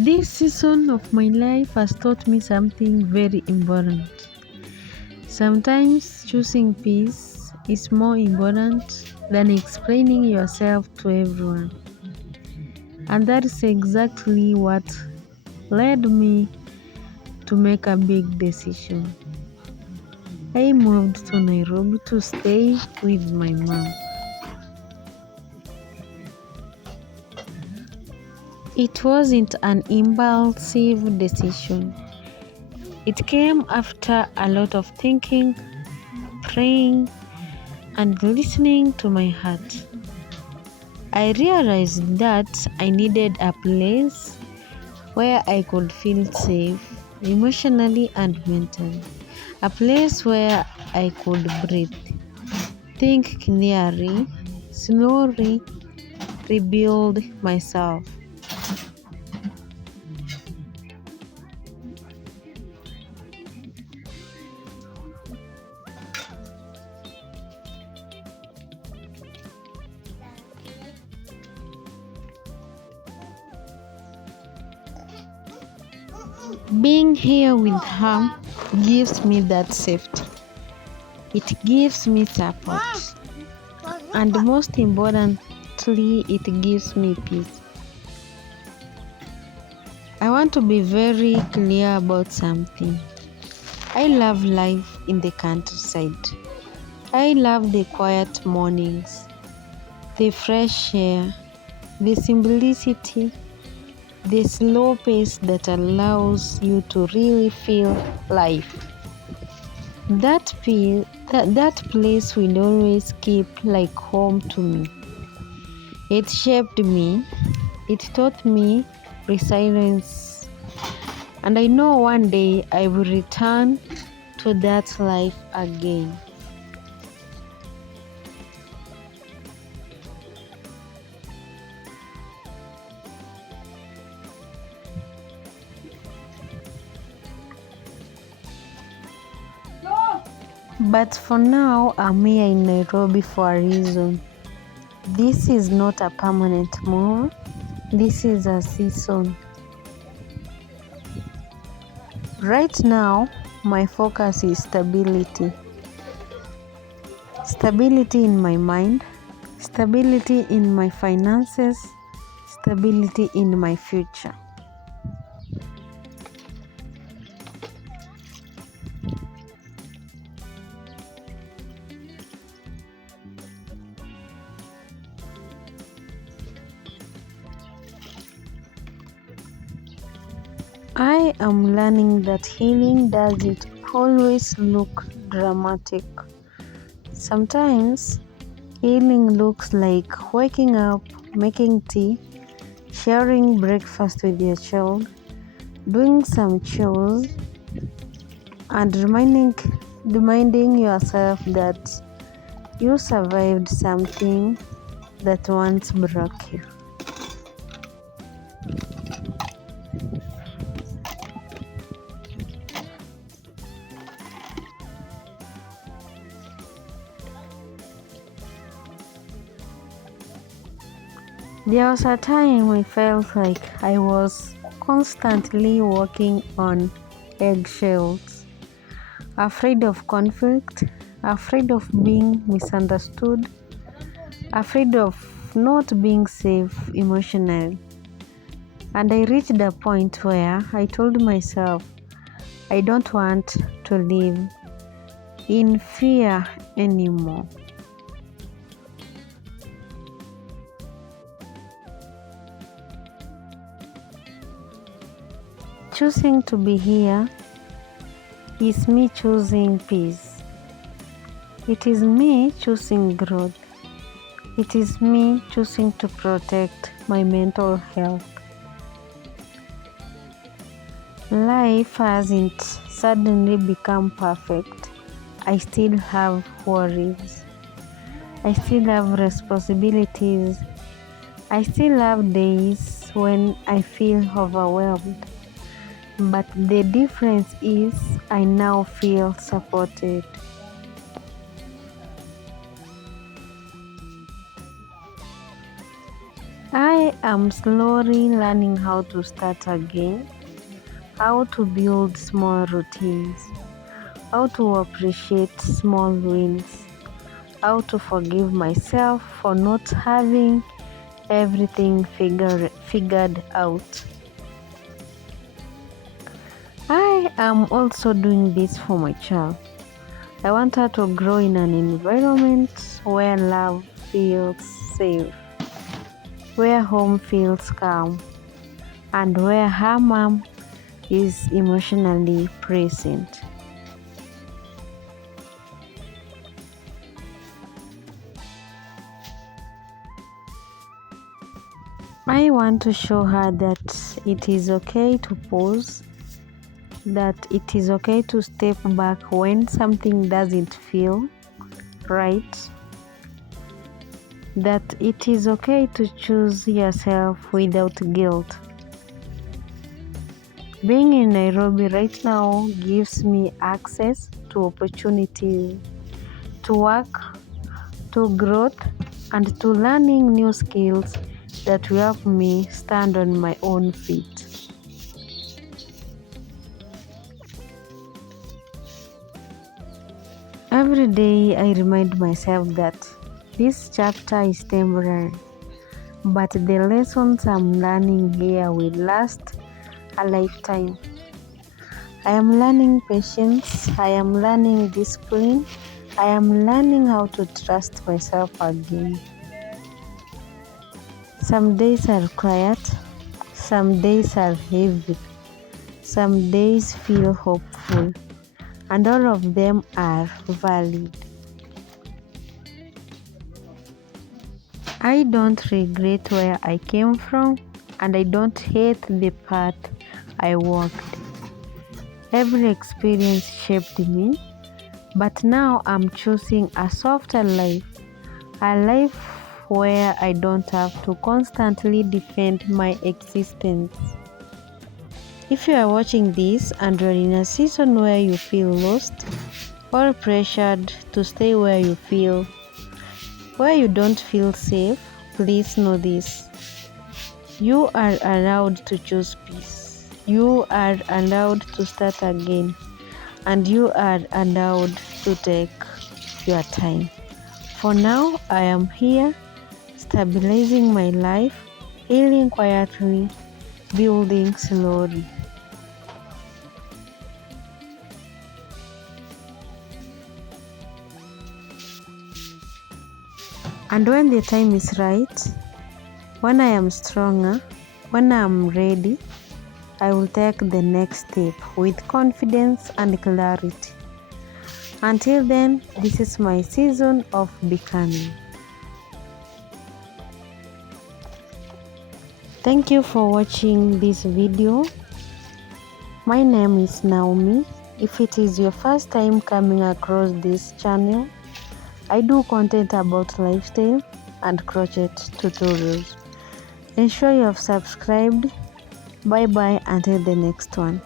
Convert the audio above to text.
This season of my life has taught me something very important. Sometimes choosing peace is more important than explaining yourself to everyone. And that is exactly what led me to make a big decision. I moved to Nairobi to stay with my mom. It wasn't an impulsive decision. It came after a lot of thinking, praying, and listening to my heart. I realized that I needed a place where I could feel safe emotionally and mentally. A place where I could breathe, think clearly, slowly rebuild myself. Being here with her gives me that safety. It gives me support. And most importantly, it gives me peace. I want to be very clear about something. I love life in the countryside. I love the quiet mornings, the fresh air, the simplicity, the slow pace that allows you to really feel life. That place will always keep like home to me. It shaped me. It taught me resilience. And I know one day I will return to that life again. But for now, I'm here in Nairobi for a reason. This is not a permanent move. This is a season. Right now, my focus is stability. Stability in my mind, stability in my finances, stability in my future. I am learning that healing doesn't always look dramatic. Sometimes healing looks like waking up, making tea, sharing breakfast with your child, doing some chores, and reminding yourself that you survived something that once broke you. There was a time I felt like I was constantly walking on eggshells, afraid of conflict, afraid of being misunderstood, afraid of not being safe emotionally. And I reached a point where I told myself I don't want to live in fear anymore. Choosing to be here is me choosing peace. It is me choosing growth. It is me choosing to protect my mental health. Life hasn't suddenly become perfect. I still have worries. I still have responsibilities. I still have days when I feel overwhelmed. But the difference is I now feel supported. I am slowly learning how to start again, how to build small routines, how to appreciate small wins, how to forgive myself for not having everything figured out. I am also doing this for my child. I want her to grow in an environment where love feels safe, where home feels calm, and where her mom is emotionally present. I want to show her that it is okay to pause, that it is okay to step back when something doesn't feel right, that it is okay to choose yourself without guilt. Being in Nairobi right now gives me access to opportunities, to work, to growth, and to learning new skills that will help me stand on my own feet. Every day I remind myself that this chapter is temporary, but the lessons I'm learning here will last a lifetime. I am learning patience, I am learning discipline, I am learning how to trust myself again. Some days are quiet, some days are heavy, some days feel hopeful, and all of them are valid. I don't regret where I came from, and I don't hate the path I walked. Every experience shaped me, but now I'm choosing a softer life, a life where I don't have to constantly defend my existence. If you are watching this and you're in a season where you feel lost or pressured to stay where you don't feel safe, please know this. You are allowed to choose peace. You are allowed to start again. And you are allowed to take your time. For now, I am here, stabilizing my life, healing quietly, building slowly. And when the time is right, when I am stronger, when I am ready, I will take the next step with confidence and clarity. Until then, this is my season of becoming. Thank you for watching this video. My name is Naomi. If it is your first time coming across this channel, I do content about lifestyle and crochet tutorials. Ensure you have subscribed. Bye bye until the next one.